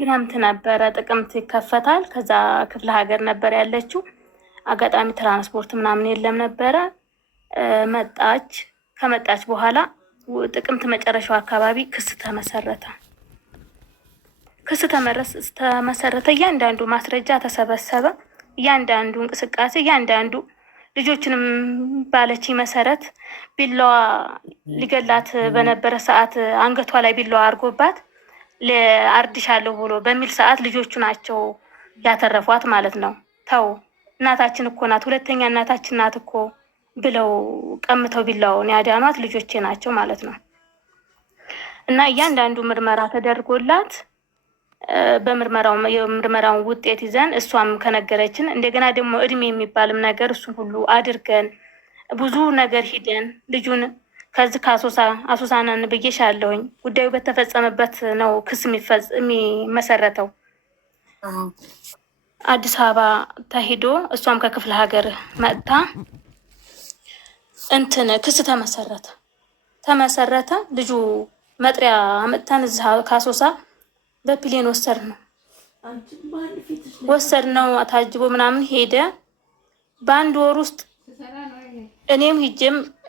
ክረምት ነበረ፣ ጥቅምት ይከፈታል። ከዛ ክፍለ ሀገር ነበር ያለችው። አጋጣሚ ትራንስፖርት ምናምን የለም ነበረ። መጣች። ከመጣች በኋላ ጥቅምት መጨረሻው አካባቢ ክስ ተመሰረተ። ተመሰረተ። እያንዳንዱ ማስረጃ ተሰበሰበ። እያንዳንዱ እንቅስቃሴ፣ እያንዳንዱ ልጆችንም ባለች መሰረት ቢላዋ ሊገላት በነበረ ሰዓት አንገቷ ላይ ቢላዋ አድርጎባት አርድሻለሁ ብሎ በሚል ሰዓት ልጆቹ ናቸው ያተረፏት ማለት ነው። ተው እናታችን እኮ ናት፣ ሁለተኛ እናታችን ናት እኮ ብለው ቀምተው ቢላውን ያዳኗት ልጆቼ ናቸው ማለት ነው። እና እያንዳንዱ ምርመራ ተደርጎላት የምርመራውን ውጤት ይዘን እሷም ከነገረችን እንደገና ደግሞ እድሜ የሚባልም ነገር እሱን ሁሉ አድርገን ብዙ ነገር ሂደን ልጁን ከዚህ አሶሳ ነን ብዬሻለሁኝ። ጉዳዩ በተፈጸመበት ነው ክስ የሚመሰረተው። አዲስ አበባ ተሂዶ እሷም ከክፍለ ሀገር መጥታ ክስ ተመሰረተ። ልጁ መጥሪያ አመጥተን እዚህ ከአሶሳ በፕሌን ወሰድ ነው ታጅቦ ምናምን ሄደ። በአንድ ወር ውስጥ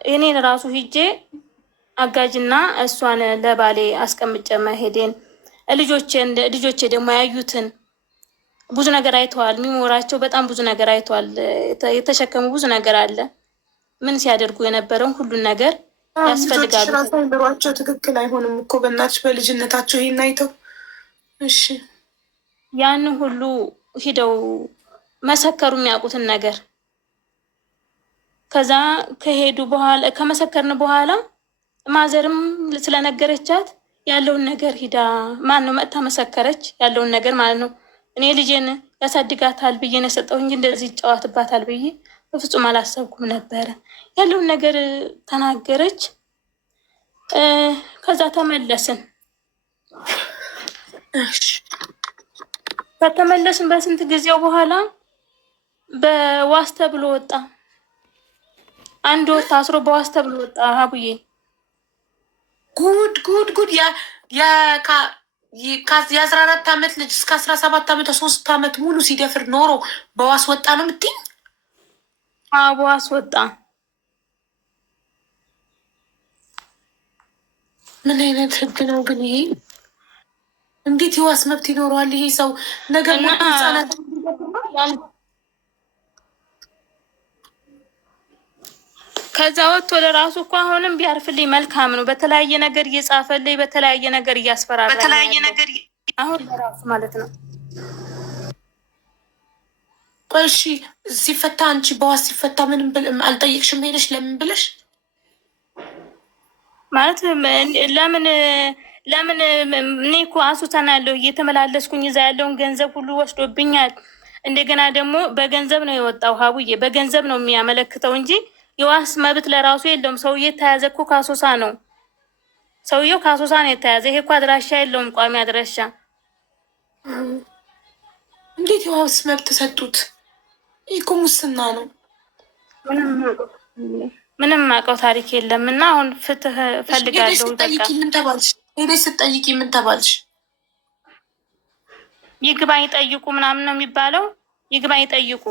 እኔን ራሱ ሂጄ አጋጅና እሷን ለባሌ አስቀምጨ መሄዴን ልጆቼ ደግሞ ያዩትን ብዙ ነገር አይተዋል። የሚሞራቸው በጣም ብዙ ነገር አይተዋል። የተሸከሙ ብዙ ነገር አለ። ምን ሲያደርጉ የነበረውን ሁሉን ነገር ያስፈልጋሉ። ራሳቸው ትክክል አይሆንም እኮ በእናትሽ በልጅነታቸው ይሄን አይተው እሺ ያንን ሁሉ ሂደው መሰከሩ የሚያውቁትን ነገር። ከዛ ከሄዱ በኋላ ከመሰከርን በኋላ ማዘርም ስለነገረቻት ያለውን ነገር ሂዳ መጥታ መሰከረች። ያለውን ነገር ማለት ነው። እኔ ልጄን ያሳድጋታል ብዬ ነው የሰጠው እንጂ እንደዚህ ይጫወትባታል ብዬ በፍጹም አላሰብኩም ነበረ። ያለውን ነገር ተናገረች። ከዛ ተመለስን። ከተመለስን በስንት ጊዜው በኋላ በዋስ ተብሎ ወጣ። አንድ ወር ታስሮ በዋስ ተብሎ ወጣ። አቡዬ ጉድ የ14 ዓመት ልጅ እስከ 17 ዓመት 3 ዓመት ሙሉ ሲደፍር ኖሮ በዋስ ወጣ ነው የምትይኝ? በዋስ ወጣ። ምን አይነት ህግ ነው ግን ይሄ? እንዴት የዋስ መብት ይኖረዋል ይሄ ሰው? ነገር ህጻናት ከዛ ወጥቶ ለራሱ እኮ አሁንም ቢያርፍልኝ መልካም ነው። በተለያየ ነገር እየጻፈልኝ፣ በተለያየ ነገር እያስፈራራ፣ አሁን ለራሱ ማለት ነው። እሺ ሲፈታ አንቺ በዋስ ሲፈታ ምንም አልጠየቅሽም? ሄደሽ ለምን ብለሽ ማለት ለምን እኔ እኮ አሶሳና ያለው እየተመላለስኩኝ እዛ ያለውን ገንዘብ ሁሉ ወስዶብኛል። እንደገና ደግሞ በገንዘብ ነው የወጣው። ሀቡዬ በገንዘብ ነው የሚያመለክተው እንጂ የዋስ መብት ለራሱ የለውም። ሰውዬ የተያዘ እኮ ከአሶሳ ነው። ሰውየው ከአሶሳ ነው የተያዘ። ይሄ እኮ አድራሻ የለውም፣ ቋሚ አድራሻ። እንዴት የዋስ መብት ተሰጡት? ይህ እኮ ሙስና ነው። ምንም አውቀው ታሪክ የለም። እና አሁን ፍትህ ፈልጋለሁ። ሄደሽ ስትጠይቂ ምን ተባልሽ? ይግባኝ ጠይቁ ምናምን ነው የሚባለው። ይግባኝ ጠይቁ።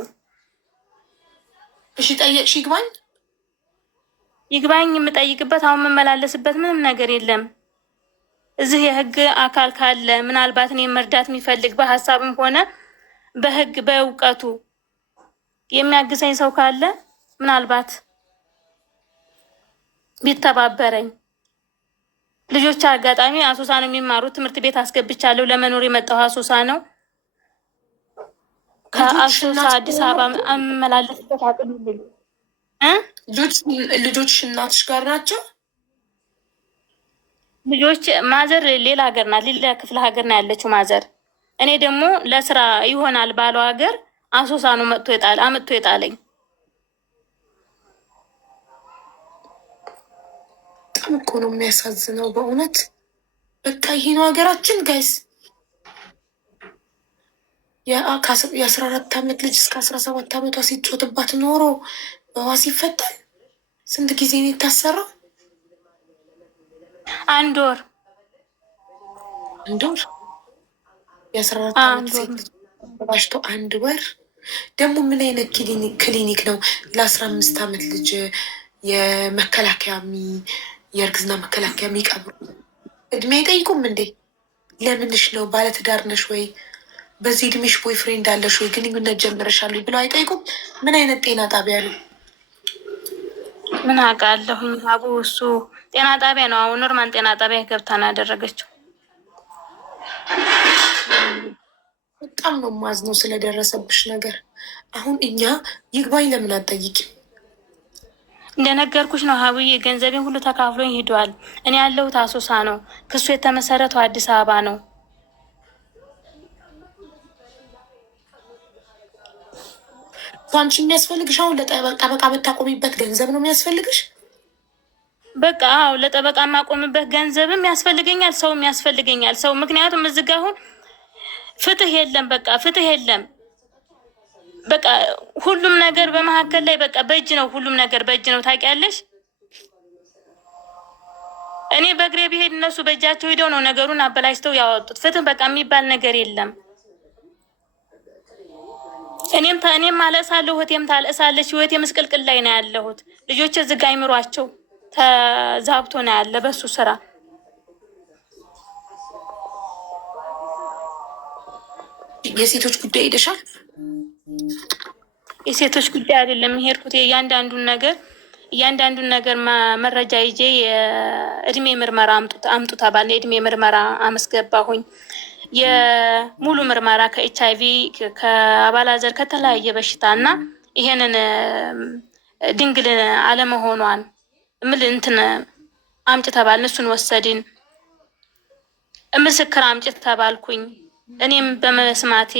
እሺ ጠየቅሽ? ይግባኝ የምጠይቅበት አሁን የምመላለስበት ምንም ነገር የለም። እዚህ የህግ አካል ካለ ምናልባት እኔ መርዳት የሚፈልግ በሀሳብም ሆነ በህግ በእውቀቱ የሚያግዘኝ ሰው ካለ ምናልባት ቢተባበረኝ። ልጆች አጋጣሚ አሶሳ ነው የሚማሩት። ትምህርት ቤት አስገብቻለሁ። ለመኖር የመጣው አሶሳ ነው። ከአሶሳ አዲስ አበባ አመላለስበት አቅም ልጆች እናትሽ ጋር ናቸው? ልጆች ማዘር ሌላ ሀገር ናት፣ ሌላ ክፍለ ሀገር ነው ያለችው ማዘር። እኔ ደግሞ ለስራ ይሆናል ባለው ሀገር አሶሳ ነው አመጥቶ የጣለኝ። በጣም እኮ ነው የሚያሳዝነው በእውነት። በቃ ይሄ ነው ሀገራችን ጋይስ። የ14 ዓመት ልጅ እስከ 17 ዓመቷ ሲጮትባት ኖሮ በዋስ ይፈታል? ስንት ጊዜ ነው የታሰረው? አንድ ወር የ14 ዓመት ሴት ልጅ ተባሽቶ 1 ወር ደግሞ ምን አይነት ክሊኒክ ነው ለ15 ዓመት ልጅ የመከላከያ የእርግዝና መከላከያ የሚቀብሩ? እድሜ አይጠይቁም እንዴ? ለምንሽ ነው? ባለትዳር ነሽ ወይ? በዚህ እድሜሽ ቦይፍሬንድ አለሽ ወይ? ግንኙነት ጀምረሻል ብለው አይጠይቁም? ምን አይነት ጤና ጣቢያ ነው? ምን አውቃለሁኝ አቡ። እሱ ጤና ጣቢያ ነው። አሁን ኖርማን ጤና ጣቢያ ገብታን ያደረገችው። በጣም ነው ማዝነው ስለደረሰብሽ ነገር። አሁን እኛ ይግባኝ ለምን አትጠይቂም? እንደነገርኩሽ ነው ሀብዬ፣ ገንዘቤን ሁሉ ተካፍሎኝ ሂዷል። እኔ ያለሁት አሶሳ ነው። ክሱ የተመሰረተው አዲስ አበባ ነው። አንቺ የሚያስፈልግሽ አሁን ለጠበቃ ብታቆሚበት ገንዘብ ነው የሚያስፈልግሽ? በቃ አዎ፣ ለጠበቃ የማቆምበት ገንዘብም ያስፈልገኛል፣ ሰውም ያስፈልገኛል። ሰው ምክንያቱም እዚህ ጋ አሁን ፍትህ የለም። በቃ ፍትህ የለም። በቃ ሁሉም ነገር በመካከል ላይ በቃ በእጅ ነው። ሁሉም ነገር በእጅ ነው። ታውቂያለሽ፣ እኔ በእግሬ ብሄድ እነሱ በእጃቸው ሂደው ነው ነገሩን አበላሽተው ያወጡት። ፍትህ በቃ የሚባል ነገር የለም። እኔም አለቅሳለሁ፣ እህቴም ታለቅሳለች። ህይወቴ ምስቅልቅል ላይ ነው ያለሁት። ልጆች እዚህ ጋ አይምሯቸው ተዛብቶ ነው ያለ በሱ ስራ። የሴቶች ጉዳይ ሄደሻል? የሴቶች ጉዳይ አይደለም የሄድኩት። እያንዳንዱን ነገር መረጃ ይዤ የእድሜ ምርመራ አምጡ ተባለ። የእድሜ ምርመራ አመስገባሁኝ። የሙሉ ምርመራ ከኤችአይቪ ከአባላዘር ከተለያየ በሽታ እና ይሄንን ድንግል አለመሆኗን እንትን አምጭ ተባልን። እሱን ወሰድን። ምስክር አምጭ ተባልኩኝ። እኔም በመስማቴ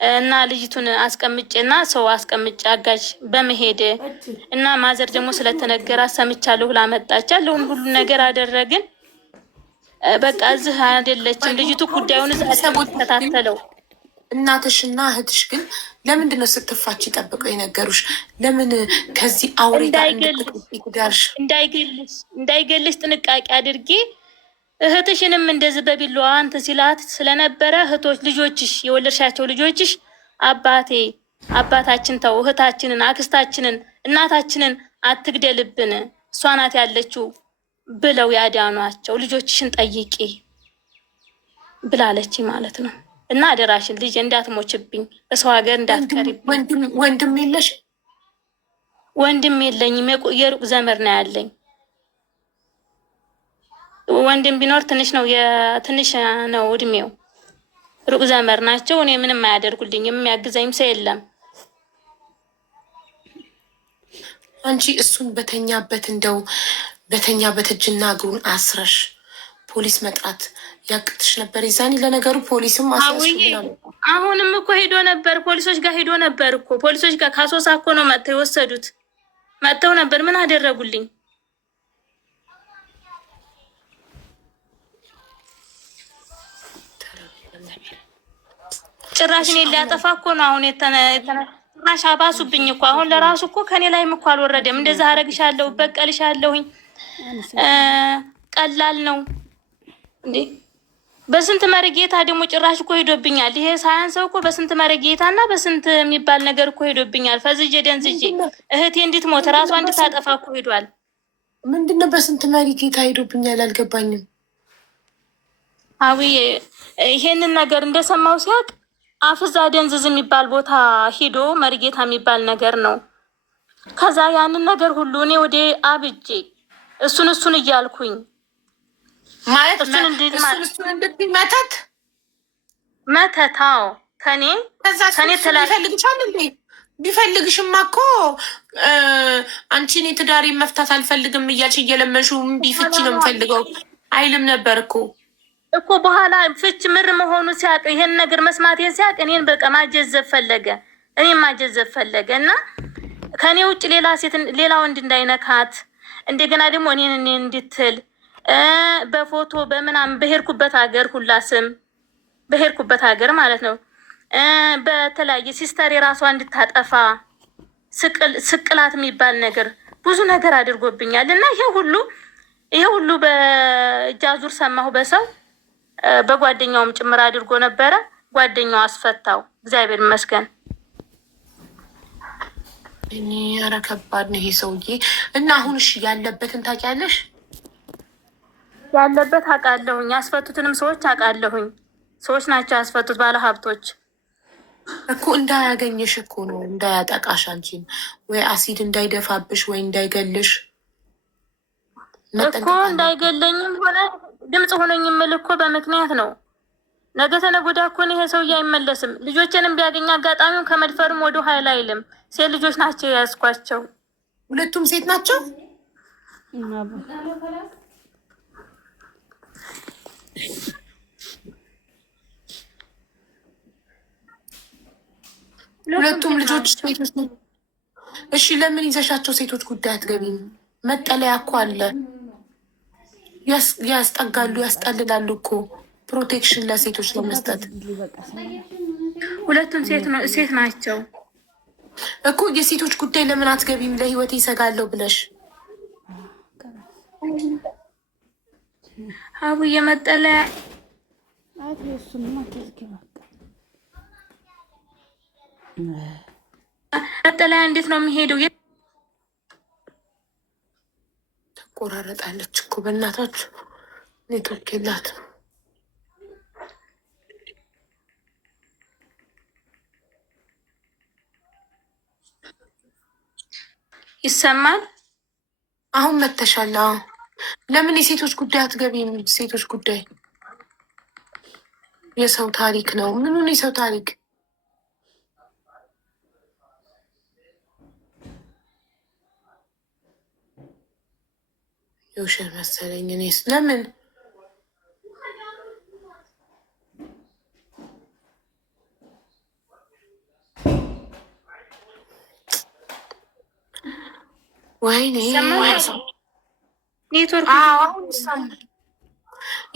እና ልጅቱን አስቀምጬና ሰው አስቀምጬ አጋዥ በመሄድ እና ማዘር ደግሞ ስለተነገራት ሰምቻለሁ ብላ መጣች። ያለውን ሁሉ ነገር አደረግን። በቃ እዚህ አይደለችም ልጅቱ። ጉዳዩን ተከታተለው። እናትሽና እህትሽ ግን ለምንድን ነው ስትፋች ጠብቀው የነገሩሽ? ለምን ከዚህ አውሬ ጋር እንዳይገልሽ ጥንቃቄ አድርጌ እህትሽንም እንደዚህ በቢላዋ እንትን ሲላት ስለነበረ እህቶች ልጆችሽ የወለድሻቸው ልጆችሽ አባታችን ተው፣ እህታችንን፣ አክስታችንን፣ እናታችንን አትግደልብን፣ እሷ ናት ያለችው ብለው ያዳኗቸው። ልጆችሽን ጠይቂ ብላለች ማለት ነው። እና አደራሽን ልጅ እንዳትሞችብኝ፣ በሰው ሀገር እንዳትቀሪብኝ። ወንድም የለሽ? ወንድም የለኝም። የሩቅ ዘመድ ነው ያለኝ። ወንድም ቢኖር ትንሽ ነው እድሜው። ሩቅ ዘመድ ናቸው። እኔ ምንም አያደርጉልኝም። የሚያግዘኝም ሰው የለም። አንቺ እሱን በተኛበት እጅና እግሩን አስረሽ ፖሊስ መጥራት ያቅትሽ ነበር የዛኔ? ለነገሩ ፖሊስም አሁንም እኮ ሄዶ ነበር፣ ፖሊሶች ጋር ሄዶ ነበር እኮ። ፖሊሶች ጋር ካሶሳ እኮ ነው መጥተው የወሰዱት። መጥተው ነበር። ምን አደረጉልኝ? ጭራሽ እኔን ሊያጠፋ እኮ ነው አሁን ጭራሽ አባሱብኝ እኮ። አሁን ለራሱ እኮ ከኔ ላይም እኮ አልወረደም። እንደዛ አረግሻለሁ፣ በቀልሻለሁኝ። ቀላል ነው እንዴ? በስንት መረጌታ ደግሞ ጭራሽ እኮ ሄዶብኛል። ይሄ ሳያንሰው እኮ በስንት መረጌታ እና በስንት የሚባል ነገር እኮ ሄዶብኛል። ፈዝጄ ደንዝጄ እህቴ እንድትሞት ራሷ እንድታጠፋ እኮ ሄዷል። ምንድነው በስንት መረጌታ ሄዶብኛል? አልገባኝም። አብዬ ይሄንን ነገር እንደሰማው ሲያውቅ አፍዛ ደንዝዝ የሚባል ቦታ ሂዶ መርጌታ የሚባል ነገር ነው። ከዛ ያንን ነገር ሁሉ እኔ ወደ አብጄ እሱን እያልኩኝ ማለት እሱን መተታው ከኔ ይፈልግሻል እንዴ? ቢፈልግሽማ እኮ አንቺ እኔ ትዳሬ መፍታት አልፈልግም እያልሽ እየለመንሹ እምቢ ፍቺ ነው የምፈልገው አይልም ነበር እኮ በኋላ ፍች ምር መሆኑ ሲያቅ ይሄን ነገር መስማቴን ሲያቅ እኔን በቃ ማጀዘብ ፈለገ እና ከኔ ውጭ ሌላ ወንድ እንዳይነካት እንደገና ደግሞ እኔን እንድትል በፎቶ በምናምን በሄድኩበት ሀገር ሁላ ስም በሄድኩበት ሀገር ማለት ነው በተለያየ ሲስተር የራሷ እንድታጠፋ ስቅላት የሚባል ነገር ብዙ ነገር አድርጎብኛል። እና ይሄ ሁሉ በእጃዙር ሰማሁ በሰው በጓደኛውም ጭምር አድርጎ ነበረ። ጓደኛው አስፈታው፣ እግዚአብሔር ይመስገን። ኧረ ከባድ ነው ይሄ ሰውዬ። እና አሁን እሺ ያለበትን ታውቂያለሽ? ያለበት አውቃለሁኝ። ያስፈቱትንም ሰዎች አውቃለሁኝ። ሰዎች ናቸው ያስፈቱት፣ ባለሀብቶች እኮ። እንዳያገኝሽ እኮ ነው፣ እንዳያጠቃሽ አንቺን፣ ወይ አሲድ እንዳይደፋብሽ፣ ወይ እንዳይገልሽ እኮ። እንዳይገለኝም ሆነ ድምፅ ሆነኝ የምል እኮ በምክንያት ነው። ነገ ተነገ ወዲያ እኮ ይሄ ሰውዬ አይመለስም። ልጆችንም ቢያገኝ አጋጣሚውን ከመድፈርም ወደ ኋላ አይልም። ሴት ልጆች ናቸው የያዝኳቸው። ሁለቱም ሴት ናቸው። ሁለቱም ልጆች ሴቶች ነው። እሺ ለምን ይዘሻቸው ሴቶች ጉዳይ አትገቢም? መጠለያ እኮ አለ። ያስጠጋሉ፣ ያስጠልላሉ እኮ ፕሮቴክሽን ለሴቶች ለመስጠት። ሁለቱም ሴት ናቸው እኮ። የሴቶች ጉዳይ ለምን አትገቢም? ለህይወት ይሰጋለሁ ብለሽ አቡ የመጠለያ መጠለያ እንዴት ነው የሚሄደው? ትቆራረጣለች እኮ በእናታችሁ፣ ኔትወርክ የላትም። ይሰማል? አሁን መተሻል። ለምን የሴቶች ጉዳይ አትገቢም? ሴቶች ጉዳይ የሰው ታሪክ ነው። ምኑን የሰው ታሪክ? የውሸት መሰለኝ። እኔስ ለምን ወይኔ ኔትወርክ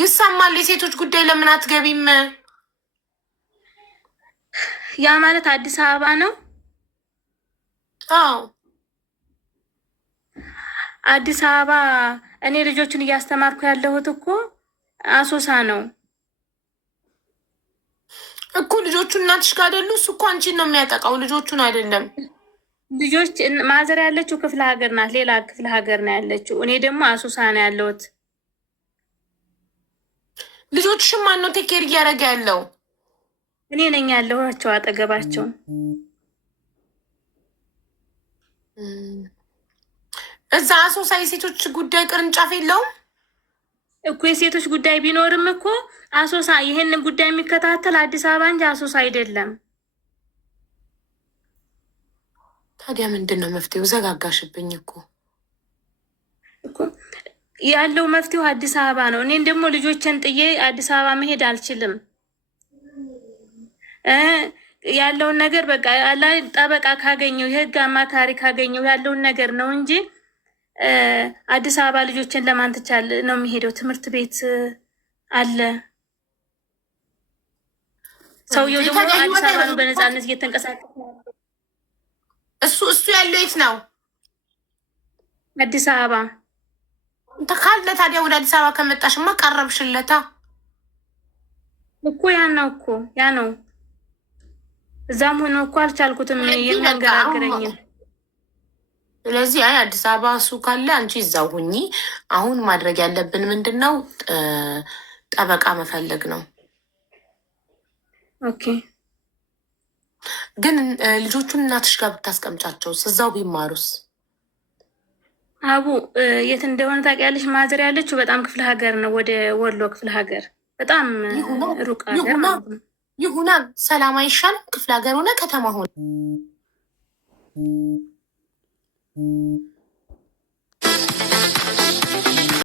ይሰማል። የሴቶች ጉዳይ ለምን አትገቢም? ያ ማለት አዲስ አበባ ነው። አዎ አዲስ አበባ። እኔ ልጆቹን እያስተማርኩ ያለሁት እኮ አሶሳ ነው እኮ። ልጆቹ እናትሽ ጋር አይደሉ? እሱ እኮ አንቺን ነው የሚያጠቃው፣ ልጆቹን አይደለም። ልጆች ማዘር ያለችው ክፍለ ሀገር ናት፣ ሌላ ክፍለ ሀገር ነው ያለችው። እኔ ደግሞ አሶሳ ነው ያለሁት። ልጆችሽም ማን ነው ቴኬር እያደረገ ያለው? እኔ ነኝ ያለኋቸው አጠገባቸው። እዛ አሶሳ የሴቶች ጉዳይ ቅርንጫፍ የለውም እኮ። የሴቶች ጉዳይ ቢኖርም እኮ አሶሳ ይሄንን ጉዳይ የሚከታተል አዲስ አበባ እንጂ አሶሳ አይደለም። ታዲያ ምንድን ነው መፍትሄው? ዘጋጋሽብኝ እኮ ያለው መፍትሄው አዲስ አበባ ነው። እኔን ደግሞ ልጆችን ጥዬ አዲስ አበባ መሄድ አልችልም። ያለውን ነገር በቃ ጠበቃ ካገኘው የህግ አማካሪ ካገኘው ያለውን ነገር ነው እንጂ አዲስ አበባ ልጆችን ለማን ትቻል ነው የሚሄደው? ትምህርት ቤት አለ። ሰውየው ደግሞ አዲስ አበባ ነው በነፃነት እየተንቀሳቀሰ እሱ ያለው የት ነው? አዲስ አበባ ካለ ታዲያ ወደ አዲስ አበባ ከመጣሽማ ቀረብሽለታ እኮ። ያ ነው እዛም ሆኖ እኮ አልቻልኩትም የሚያንገራግረኝም። ስለዚህ አዲስ አበባ እሱ ካለ አንቺ እዛው ሁኚ። አሁን ማድረግ ያለብን ምንድን ነው? ጠበቃ መፈለግ ነው። ኦኬ። ግን ልጆቹን እናትሽ ጋር ብታስቀምጫቸውስ? እዛው ቢማሩስ? አቡ የት እንደሆነ ታውቂያለሽ? ማዘር ያለችው በጣም ክፍለ ሀገር ነው፣ ወደ ወሎ ክፍለ ሀገር፣ በጣም ሩቅ ሀገር። ይሁና። ሰላም አይሻልም? ክፍለ ሀገር ሆነ ከተማ ሆነ